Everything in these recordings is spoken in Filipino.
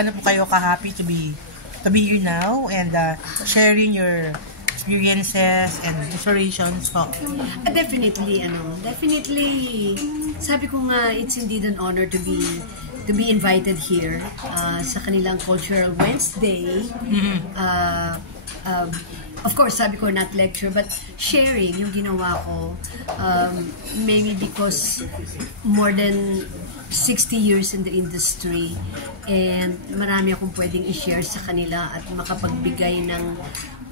Ano po kayo ka-happy to be here now and sharing your experiences and inspirations po? Definitely, sabi ko nga, it's indeed an honor to be invited here sa kanilang Cultural Wednesday. Of course, sabi ko, not lecture, but sharing yung ginawa ko. Maybe because more than 60 years in the industry, and marami akong pwedeng i-share sa kanila at makapagbigay ng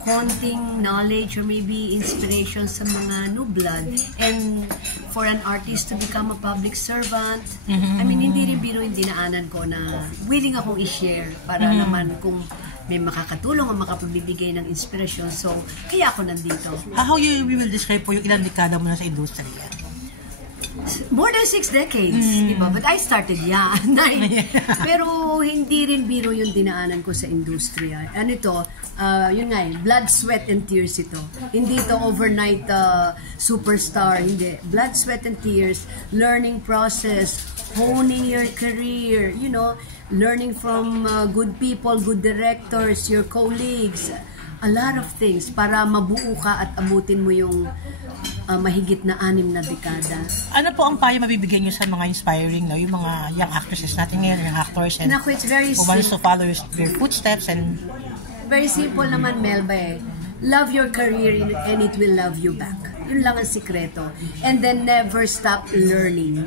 konting knowledge or maybe inspiration sa mga new blood. And for an artist to become a public servant, I mean, hindi rin biro yung dinaanan ko na willing akong i-share para naman kung may makakatulong o makapagbibigay ng inspirasyon. So, kaya ako nandito. How you will describe po yung ilang dekada mo na sa industriya? More than 6 decades, diba? But I started young. Pero hindi rin biro yung dinaanan ko sa industriya. Ano ito, yun nga blood, sweat, and tears ito. Hindi ito overnight superstar, hindi. Blood, sweat, and tears, learning process, honing your career, you know, learning from good people, good directors, your colleagues, a lot of things para mabuo ka at abutin mo yung mahigit na 6 na dekada. Ano po ang payo mabibigyan nyo sa mga inspiring, no? Yung mga young actresses natin ngayon, young actors, and Naku, it's very who wants to follow their footsteps and... Very simple naman, Melba Love your career and it will love you back. Yun lang ang sikreto. And then never stop learning.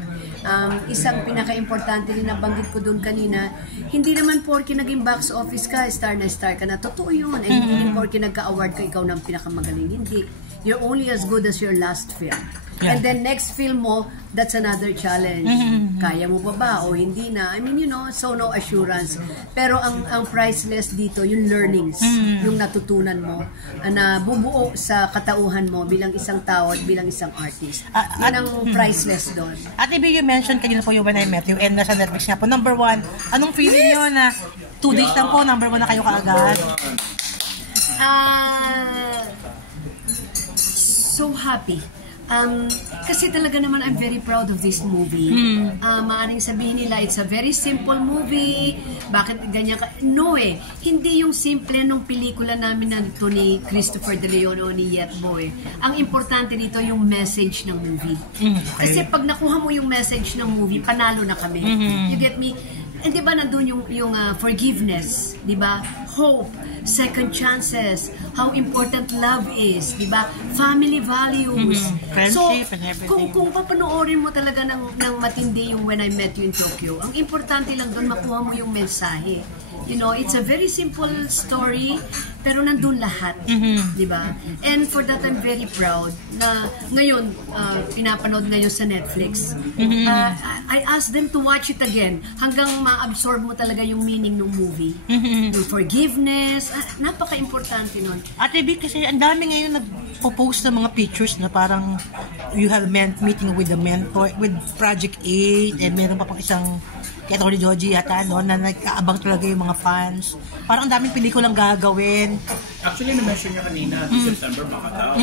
Isang pinaka-importante rin nabanggit ko doon kanina, hindi naman porke naging box office ka, star na star ka na. Totoo yun. And hindi porke nagka-award ka, ikaw ng pinakamagaling. Hindi. You're only as good as your last film. Yeah. And then next film mo, that's another challenge. Kaya mo ba o hindi na? I mean, you know, so no assurance. Pero ang priceless dito, yung learnings, yung natutunan mo, na bubuo sa katauhan mo bilang isang tao at bilang isang artist. Yun ang priceless doon. At Ibi, you mentioned kanina po yung When I Met You and nasa Netflix nga po. Number 1, anong feeling nyo na 2 days lang po, number 1 na kayo kaagad? So happy. Kasi talaga naman I'm very proud of this movie. Maaring sabihin nila it's a very simple movie. Bakit ganyan ka? No Hindi yung simple nung pelikula namin na ito ni Christopher De Leon o ni Yet Boy. Ang importante dito yung message ng movie. Kasi pag nakuha mo yung message ng movie, panalo na kami. You get me? And di ba nandun yung forgiveness, di ba? Hope, second chances, how important love is, di ba? Family values. Friendship and everything. Kung papanoorin mo talaga ng matindi yung When I Met You in Tokyo, ang importante lang doon makuha mo yung mensahe. You know, it's a very simple story, pero nandun lahat, di ba? And for that, I'm very proud na ngayon, pinapanood ngayon sa Netflix. I asked them to watch it again hanggang ma-absorb mo talaga yung meaning ng movie. Yung forgiveness, napaka-importante nun. Ate Vic, kasi ang dami ngayon nagpo-post ng mga pictures na parang you have meeting with the mentor, with Project 8, and meron pa pang isang kay Tony Joji yata, no, na nag-aabang talaga yung mga fans. Parang ang daming pelikulang gagawin. Actually, na-mention niya kanina, September baka daw.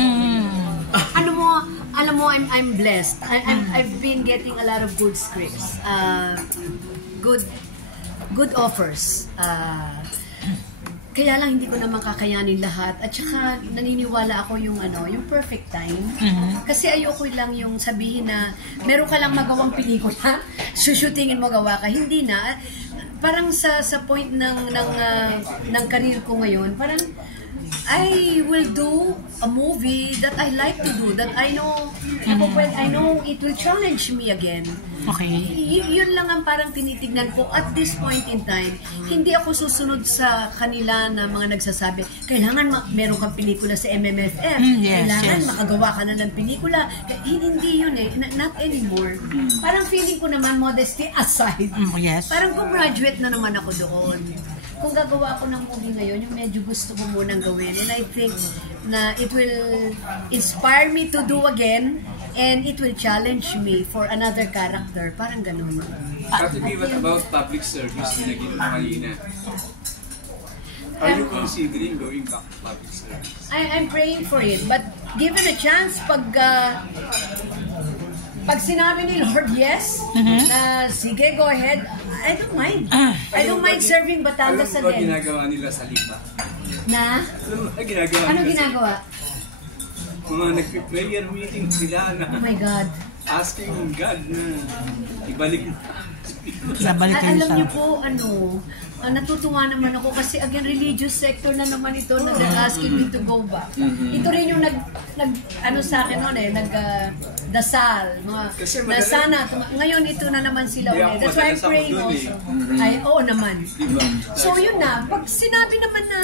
Alam mo, I'm blessed. I've been getting a lot of good scripts. Good offers. Kaya lang hindi ko naman kakayanin lahat. At saka naniniwala ako yung perfect time. Kasi ayoko lang yung sabihin na meron ka lang magawang pelikula, sushootingin mo gawa ka. Hindi na. Parang sa point ng career ko ngayon, parang I will do a movie that I like to do, that I know it will challenge me again. Okay. Yun lang ang parang tinitignan ko at this point in time. Hindi ako susunod sa kanila na mga nagsasabi, kailangan meron kang pelikula sa MMFF. Kailangan makagawa ka na ng pelikula. Hindi yun not anymore. Parang feeling ko naman, modesty aside, parang gumraduate na naman ako doon. Kung gagawa ako ng movie ngayon, yung medyo gusto ko munang gawin. And I think na it will inspire me to do again, and it will challenge me for another character. Parang ganun. What about public service? Pinagin mo kanina. Are you considering going back to public service? I'm praying for it. But given a chance, pag sinabi ni Lord yes, sige, go ahead, I don't mind. I don't mind serving Batangas Ano ba again. ginagawa nila sa lipa? Na? Ano ginagawa? Mga nagpi-prayer meeting sila na Oh my God. asking God na ibalik Nabalik kayo Alam sa... niyo po, natutuwa naman ako kasi again, religious sector na naman ito na they're asking me to go back. Ito rin yung sa akin noon dasal. Kasi Na sana, ngayon ito na naman sila Hindi ulit. ako That's why I'm madalas ako praying dun also. Oo naman. Diba? So yun na, pag sinabi naman na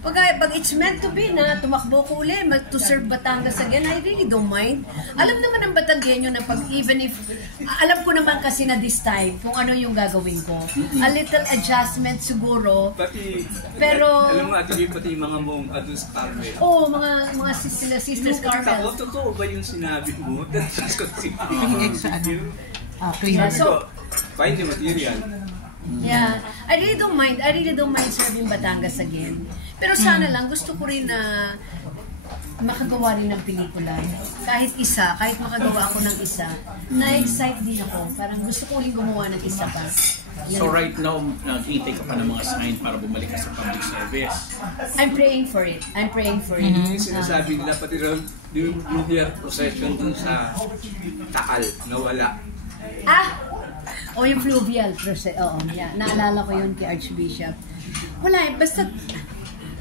pag it's meant to be na tumakbo ko uli to serve Batangas again, I really don't mind. Alam naman ng Batanggenyo na even if, alam ko naman kasi na this time kung ano yung gagawin ko. A little adjustment siguro. Pero, alam mo ate, pati yung mga mong Adus Carmel. Oo, mga sisters Carmel. Ako, totoo ba yung sinabi mo? That's clean. So, find the material. yeah, I really don't mind serving Batangas again. Pero sana lang, gusto ko rin na makagawa rin ng pelikula. Kahit makagawa ako ng isa, na-excite din ako. Parang gusto ko rin gumawa ng isa pa. So right now, naghihintay ka pa ng mga sign para bumalik ka sa public service? I'm praying for it. Yung sinasabi nila, pati raw yung nuclear procession dun sa Taal, nawala. O yung fluvial process. Oo, yeah. Naalala ko yun kay Archbishop. Wala basta,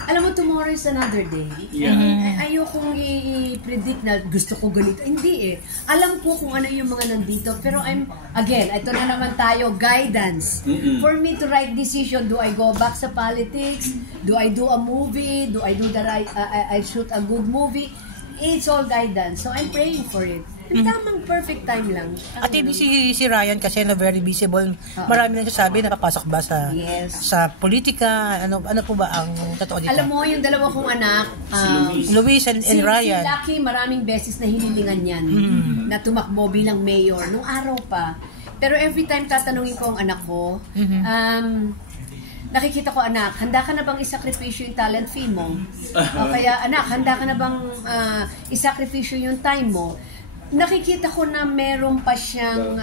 alam mo, tomorrow is another day. Yeah. Ayokong i-predict na gusto ko ganito. Hindi Alam ko kung ano yung mga nandito. Pero ito na naman tayo, guidance. For me to write decision, do I go back sa politics? Do I do a movie? Do I do I shoot a good movie? It's all guidance. So I'm praying for it. Tamang perfect time lang. At hindi si Ryan kasi na very visible. Marami nang sasabi na papasok ba sa politika? Ano po ba ang totoo dito? Alam mo, yung dalawa kong anak, Luis and Ryan. Si Lucky, maraming beses na hinilingan yan na tumakbo bilang mayor nung araw pa. Pero every time tatanungin ko ang anak ko, nakikita ko, anak, handa ka na bang isakripisyo yung talent fee mo? O kaya, anak, handa ka na bang isakripisyo yung time mo? Nakikita ko na meron pa siyang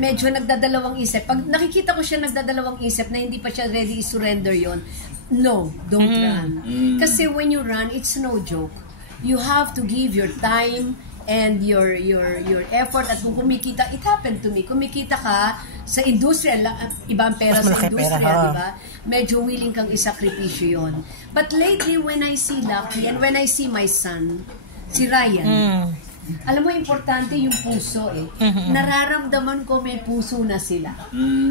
medyo nagdadalawang isip. Pag nakikita ko siya nagdadalawang isip na hindi pa siya ready i-surrender yon, no, don't run. Kasi when you run, it's no joke. You have to give your time and your effort. At kung kumikita, it happened to me, kumikita ka sa industriya, ibang pera sa industriya, di ba? Medyo willing kang isakripisyo yon. But lately, when I see Lucky and when I see my son, si Ryan, alam mo, importante yung puso Nararamdaman ko may puso na sila.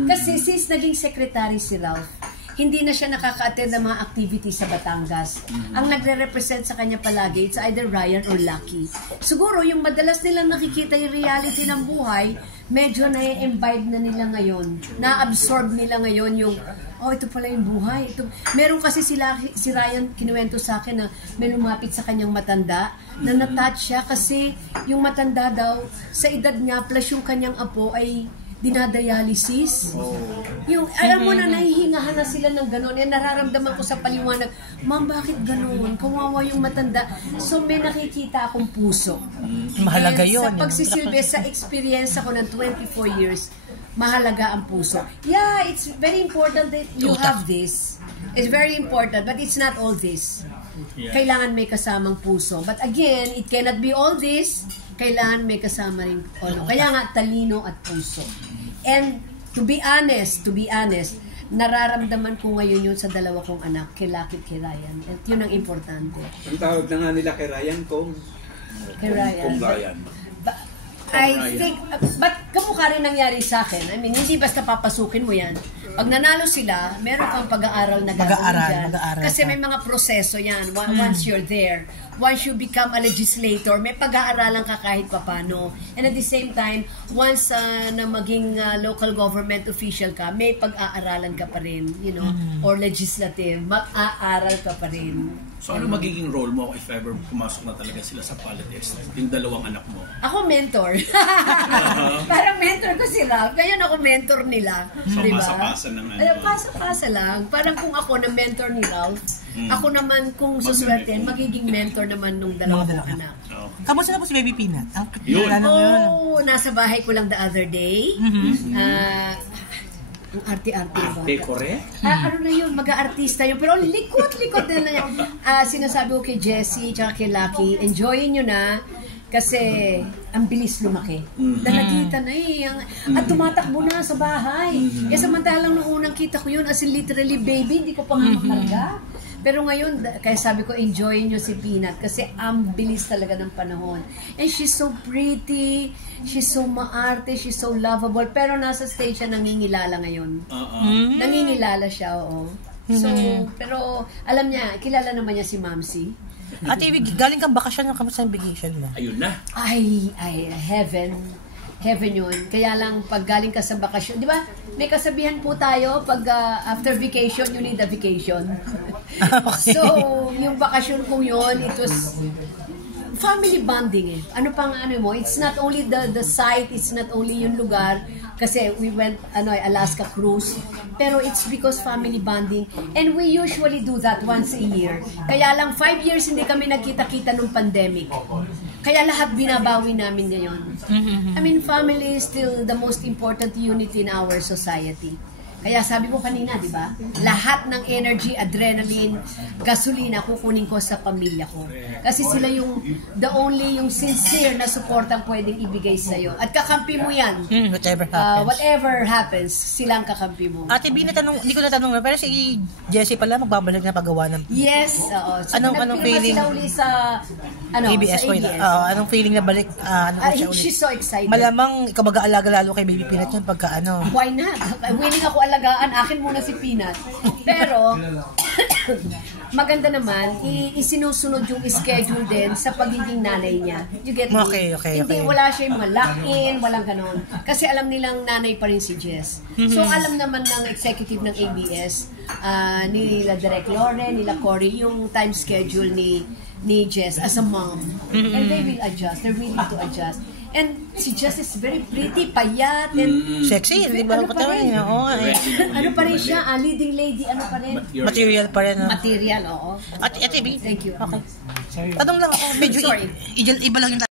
Kasi since naging secretary si Ralph, hindi na siya nakaka-attend ng mga activities sa Batangas. Ang nagre-represent sa kanya palagi, it's either Ryan or Lucky. Siguro, yung madalas nilang nakikita yung reality ng buhay, medyo na-imbibe na nila ngayon. Na-absorb nila ngayon yung, ito pala yung buhay. Meron kasi si Ryan, kinuwento sa akin na may lumapit sa kanyang matanda, na natouch siya kasi yung matanda daw, sa edad niya, plus yung kanyang apo ay dinadialysis. Yung, alam mo na, nahihingahan na sila ng gano'n. Nararamdaman ko sa paliwanag, ma'am, bakit gano'n? Kawawa yung matanda. So, may nakikita akong puso. Mahalaga yun. Sa pagsisilbi, sa experience ako ng 24 years, mahalaga ang puso. Yeah, it's very important that you have this. It's very important, but it's not all this. Kailangan may kasamang puso. But again, it cannot be all this. Kailangan may kasama rin kaya nga talino at puso. And to be honest, nararamdaman ko ngayon yun sa dalawa kong anak, kay Lucky, kay Ryan. At yun ang importante. Ang tawag na nga nila kay Ryan kay Ryan. I think, but kamukha rin nangyari sa akin. I mean, hindi basta papasukin mo yan. Pag nanalo sila, meron kang pag-aaral na gagawin dyan. Kasi may mga proseso yan. Once you're there, once you become a legislator, may pag-aaralan ka kahit papano. And at the same time, once na maging local government official ka, may pag-aaralan ka pa rin, or legislative, mag-aaral ka pa rin. So ano magiging role mo if ever pumasok na talaga sila sa politics? Yung dalawang anak mo. Ako mentor. Parang mentor ko si Ralph. Ngayon ako mentor nila. So diba? pasa-pasa ng ano. Pasa-pasa lang. Parang kung ako na mentor ni Ralph, ako naman kung suswertein, magiging mentor naman nung dalawang anak. Okay. Kamusta na po si Baby Peanut? Ang Yun. kilala na ngayon. Nasa bahay ko lang the other day. Ang arte-arte ba? Dekore? Ano na yun, mag-aartista yun. Pero likot-likot na lang yan. Sinasabi ko kay Jessie tsaka kay Lucky, enjoyin nyo na. Kasi ang bilis lumaki. Dalagita na eh. At tumatakbo na sa bahay. Samantalang nung unang kita ko yun, as in literally baby, hindi ko pa nga makarga. Pero ngayon, kaya sabi ko, enjoy nyo si Peanut kasi ang bilis talaga ng panahon. And she's so pretty, she's so maarte, she's so lovable. Pero nasa stage siya nangingilala ngayon. Nangingilala siya, oo. So, pero alam niya, kilala naman niya si Mamsi. Ate, galing kang bakasyon, kamusta yung vacation mo? Ayun na. Ay, heaven. Heaven yun. Kaya lang, pag galing ka sa bakasyon, di ba? May kasabihan po tayo, pag after vacation, you need a vacation. Okay. So, yung bakasyon ko yun, it was family bonding eh. Ano pang ano mo, it's not only the site, it's not only yung lugar, kasi we went Alaska cruise, pero it's because family bonding, and we usually do that once a year. Kaya lang 5 years hindi kami nagkita-kita nung pandemic. Kaya lahat binabawi namin ngayon. I mean, family is still the most important unit in our society. Kaya sabi ko kanina, di ba? Lahat ng energy, adrenaline, gasolina, kukunin ko sa pamilya ko. Kasi sila yung, the only, yung sincere na support ang pwedeng ibigay sa'yo. At kakampi mo yan. Whatever happens. Whatever happens, sila ang kakampi mo. Ate B, hindi ko natanong na, pero si Jessie pala magbabalik na paggawa ng Yes, oo. So, Anong feeling? sila uli sa, ABS sa ko. ABS. Anong feeling na balik? Siya ulit? She's so excited. Malamang ikaw mag-aalaga lalo kay Baby Peanut yun pagka Why not? Willing ako alagaan, akin muna si Peanut. Pero, maganda naman, isinusunod yung schedule din sa pagiging nanay niya. You get me? Okay. Hindi, wala siya yung mga lock-in, walang ganon. Kasi alam nilang nanay pa rin si Jess. So, alam naman ng executive ng ABS, nila Direk Loren, nila Cory, yung time schedule ni Jess as a mom. And they will adjust. They're willing to adjust. And si Jess is very pretty, payat, and sexy, di ba? ano pa rin? Ano pa rin siya? Leading lady, ano pa rin? Material pa rin. Material, oo. Ate B. Thank you. Okay. Tanong lang ako, medyo Sorry. iba lang yung